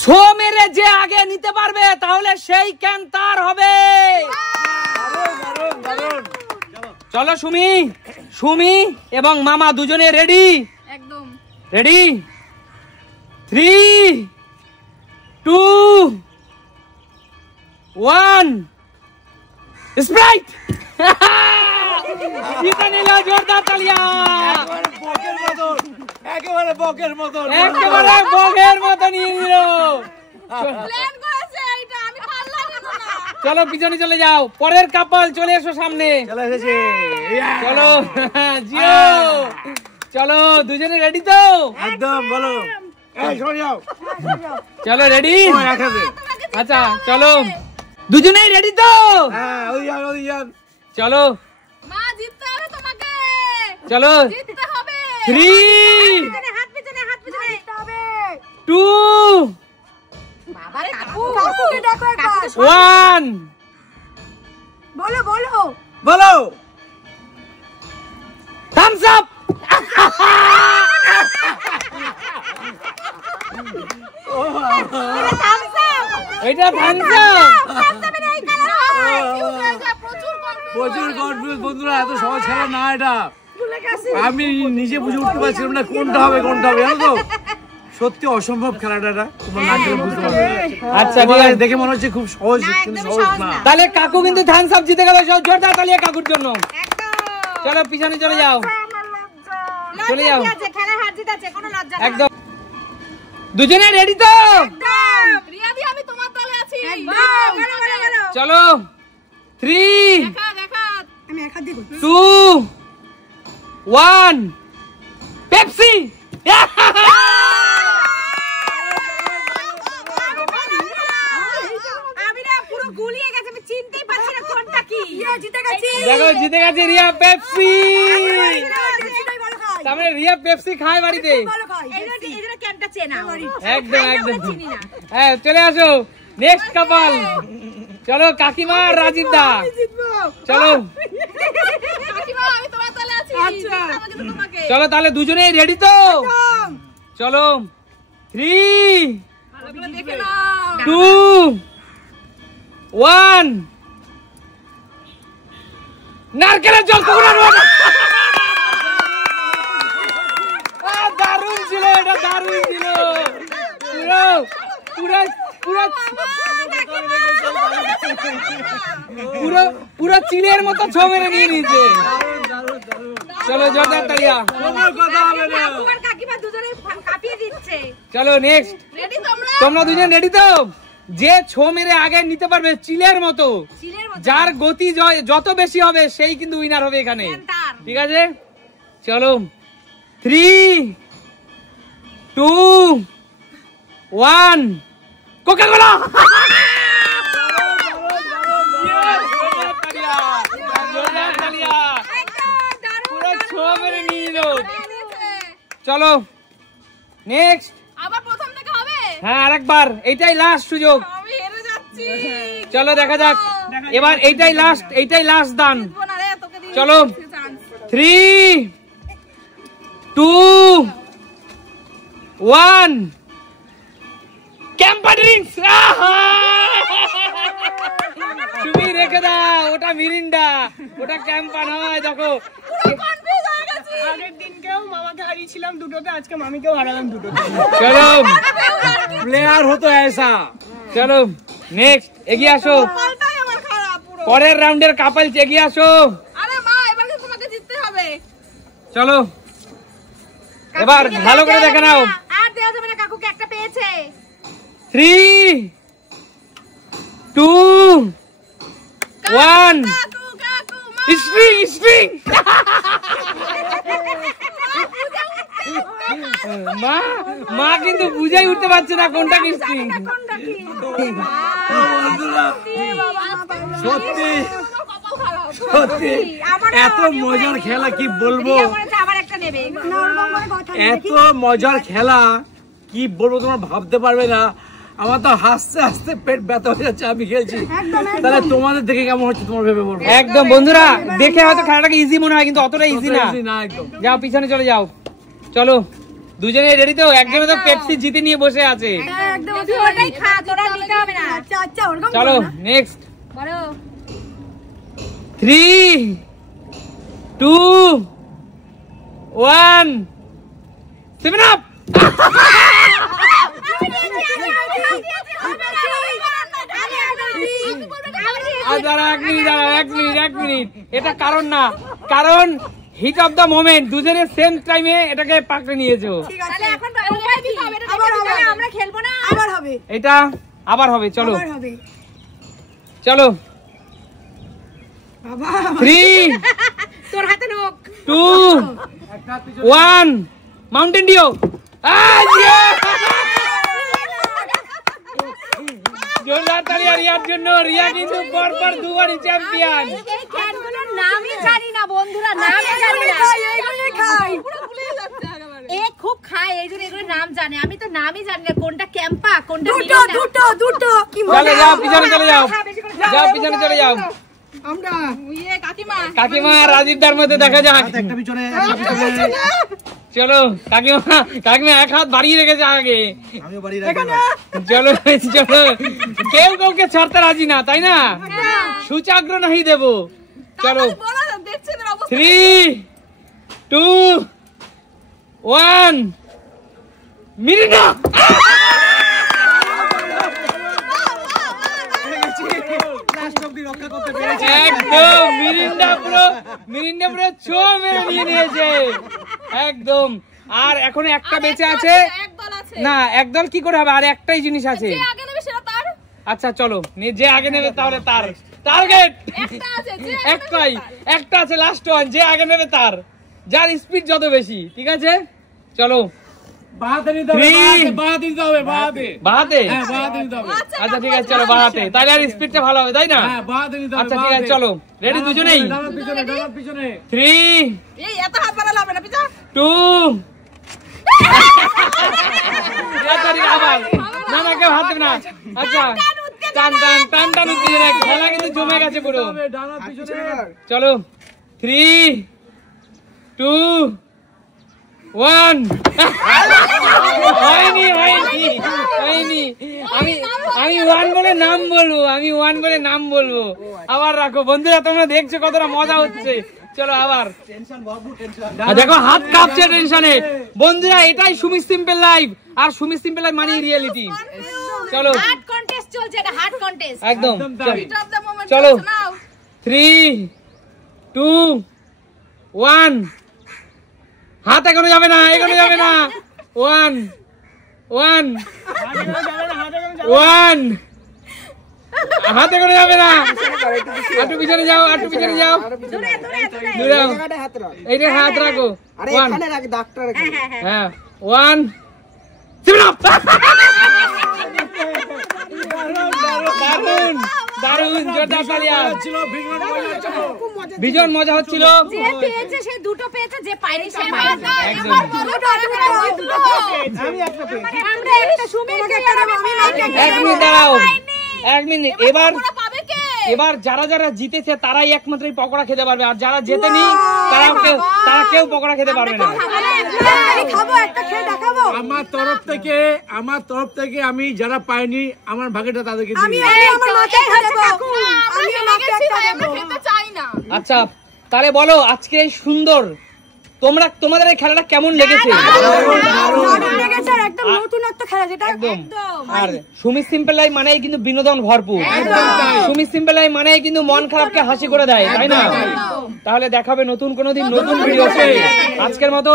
ছো মেরে যে আগে নিতে পারবে তাহলে সেই ক্যান তার হবে। চলো সুমি, সুমি এবং মামা দুজনে রেডি? একদম রেডি। 3, 2, 1 স্প্রাইট। জিতে নিল, জোরদার তালিয়া। একেবারে বকের মতন, একেবারে বকের মতো নিয়ে নিল। চলো পিছনে চলে যাও, পরের কাপল চলে এসো সামনে। চলে এসেছে, চলো জিও, চলো দুজনে রেডি তো? একদম। বলো, চলো রেডি? আচ্ছা চলো, দুজনেই রেডি তো? হ্যাঁ, ওই যান, ওই যান। চলো মা, জিততে হবে তোমাকে, চলো। জিততে হবে। 3, হাত পিছনে, হাত পিছনে জিততে হবে। 2, বাবা কাকু, কাকুকে দেখো একবার। 1 বলো বলো বলো। Thums Up. এটা থামস আপ। প্রচুর কনফিউজ বন্ধুরা, এত সহজ খেলা না এটা। আমি নিজে বুঝে উঠতে পারছিলাম না কোনটা হবে কোনটা হবে, জানো তো? সত্যি অসম্ভব খেলাটা এটা, তোমরা না খেলে বুঝতে পারবে। আচ্ছা ঠিক আছে, দেখে মনে হচ্ছে খুব সহজ, কিন্তু সহজ না। তাহলে কাকু কিন্তু থামস আপ জিতে গেল। জোরদার তালিয়া কাকুর জন্য। চলো পিছনে চলে যাও, চলে যাও। খেলা হার জিত আছে, কোনো লজ্জা নেই। একদম দুজনে রেডি তো? একদম। রিয়াদি, আমি তোমার দলে আছি। একদম। বলো বলো বলো। চলো 3, দেখা দেখা। আমি এক হাত দিয়ে করছি। 2, 1 পেপসি। আমি না পুরো গুলিয়ে গেছে, আমি চিনতেই পারছি না কোনটা কি। জিতে গেছি। দেখো জিতে গেছে রিয়া পেপসি। তার মানে রিয়া পেপসি খায় বাড়িতে। এইটা ক্যানটা চেনা। একদম একদম। হ্যাঁ চলে আসো নেক্সট কাপল। চলো কাকিমা আর রাজীব দা, চলো। কাকিমা, আমি তোমার দলে আছি। আচ্ছা তোমাকে। চলো তাহলে দুজনেই রেডি তো? চলো 3, ভালো করে দেখে নাও। 2, 1 নারকেলের জল। দারুণ ছিল এটা, দারুণ ছিল। পুরো পুরো পুরো পুরো পুরো চিলের মতো ছো মেরে নিয়ে নিয়েছে। চলো জোরদার তালিয়া। কাকুর কাকিমা দুজনে কাঁপিয়ে দিচ্ছে। চলো নেক্সট। রেডি তোমরা? তোমরা দুজন রেডি তো? যে ছো মেরে আগে নিতে পারবে চিলের মতো, যার গতি যত বেশি হবে সেই কিন্তু উইনার হবে এখানে, ঠিক আছে? চলো 3, 2, 1 কোকা কোলা। চলো নেক্সট। আবার প্রথম থেকে হবে? হ্যাঁ আরেকবার, এইটাই লাস্ট সুযোগ। আমি হেরে যাচ্ছি। চলো দেখা যাক, এবার এইটাই লাস্ট, এইটাই লাস্ট দান। চলো 3, 2, 1 ক্যাম্পার ড্রিঙ্কস। তুমি রেখে দাও, ওটা মিরিন্ডা, ওটা ক্যাম্পা নয়। দেখো আগের দিনকেও মামাকে হারিয়েছিলাম দুটোতে, আজকে মামিকেও হারালাম দুটোতে। চলো প্লেয়ার হতো ऐसा। চলো নেক্সট, এগিয়ে আসো। পরের রাউন্ডের কাপল এগিয়ে আসো। আরে মা, এবার তোমাকে জিততে হবে। চলো এবার ভালো করে দেখে নাও। আর দেওয়া যাবে না, কাকুকে একটা পেয়েছে। 3, 2, 1 কাকু কাকু স্প্রিং স্প্রিং। মা মা কিন্তু বুঝাই উঠতে পারছে না কোনটা কি স্প্রিং। সত্যি সত্যি এত মজার খেলা কি বলবো, এত মজার খেলা কি বলবো তোমরা ভাবতে পারবে না। আমার তো হাসতে হাসতে পেট ব্যথা হয়ে যাচ্ছে, আমি খেলছি। তাহলে তোমাদের দেখে কেমন হচ্ছে তোমার ভেবে বলবো। একদম বন্ধুরা, দেখে হয়তো খেলাটাকে ইজি মনে হয় কিন্তু অতটা ইজি না। না একদম। যাও পিছনে চলে যাও। চলো দুজনে রেডি তো? একজনে তো পেপসি জিতে নিয়ে বসে আছে। ওটাই খা, তোরা নিতে হবে না। চলো নেক্সট। 3 2 1 7 আপ। এক মিনিট, এটা কারণ না, কারণ হিট অফ দা মোমেন্ট, দুজনের সেম টাইমে এটাকে পাকড়ে নিয়েছো। এটা আবার হবে। চলো চলো 3 2 1 মাউন্টেন ডিও। জোরদার তালি রিয়ার জন্য। রিয়া কিন্তু পরপর দুবারই চ্যাম্পিয়ন। এই ক্যানগুলোর নামই জানি না বন্ধুরা, নামই জানি না। এ খুব খায়, এই জন্য এগুলোর নাম জানে। আমি তো নামই জানি না, কোনটা ক্যাম্পা কোনটা দুটো। কি চলে যাও, পিছনে চলে যাও, যাও পিছনে চলে যাও। আমরা কাকিমা রাজীবদার মধ্যে দেখা যাক। চলো কাকিমা এক হাত বাড়িয়ে রেখেছে আগে। চলো চলো, কেউ কাউকে ছাড়তে রাজি না, তাই না? সুচাগ্র নাহি দেবো। চলো 3 2 1 মিরিন্ডা। একদম মিরিন্ডা পুরো ছো মেরে নিয়ে নিয়েছে একদম। আর এখন একটা বেঁচে আছে না, একদল কি করে হবে? আর একটাই জিনিস আছে। আচ্ছা চলো, যে আগে নেবে তাহলে তার টার্গেট একটা আছে, লাস্ট ওয়ান, যে আগে নেবে তার, যার স্পিড যত বেশি। ঠিক আছে চলো। বাহাতে। আচ্ছা ঠিক আছে চলো বাহাতে, তাহলে আর স্পিডটা ভালো হবে, তাই না? আচ্ছা ঠিক আছে চলো, রেডি দুজনেই? 3 2 আবার না না, কেউ হাত দেবে না। আচ্ছা টান খেলা কিন্তু জমে গেছে পুরো। চলো 3 2 1 হয়নি। আমি ওয়ান বলে নাম বলবো, আবার রাখো। বন্ধুরা তোমরা দেখছো কতটা মজা হচ্ছে। চলো আবার দেখো, হাত কাঁপছে টেনশনে। বন্ধুরা এটাই সুমি সিম্পল লাইভ, আর সুমি সিম্পল লাইভ মানে রিয়েলিটি। চলো হার্ড কন্টেস্ট চলছে, এটা হার্ড কন্টেস্ট একদম। চলো 3 2 1 হাত এখনো যাবে না 1 1 1 হাত এখনো যাবে না। একটু পিছনে যাও, দূরে এইটা হাত রাখো। 1 হ্যাঁ 1 দারুন জোরদার তালিয়া। ভীষণ মজা হচ্ছিল। যে পেয়েছে সে দুটো পেয়েছে, যে পায়নি সে এক মিনিট। এবার যারা যারা জিতেছে তারাই একমাত্রই পকোড়া খেতে পারবে, আর যারা জেতেনি তারা কেউ পকোড়া খেতে পারবে না। আমার তরফ থেকে আমি যারা পাইনি আমার ভাগেটা তাদেরকে আচ্ছা তাহলে বলো আজকে এই সুন্দর তোমাদের এই খেলাটা কেমন লেগেছে? একদম। আর সুমি সিম্পল লাইফ মানে কিন্তু বিনোদন ভরপুর। সুমি সিম্পল লাইফ মানে কিন্তু মন খারাপকে হাসি করে দেয়, তাই না? তাহলে দেখাবে নতুন কোনো দিন নতুন ভিডিওতে। আজকের মতো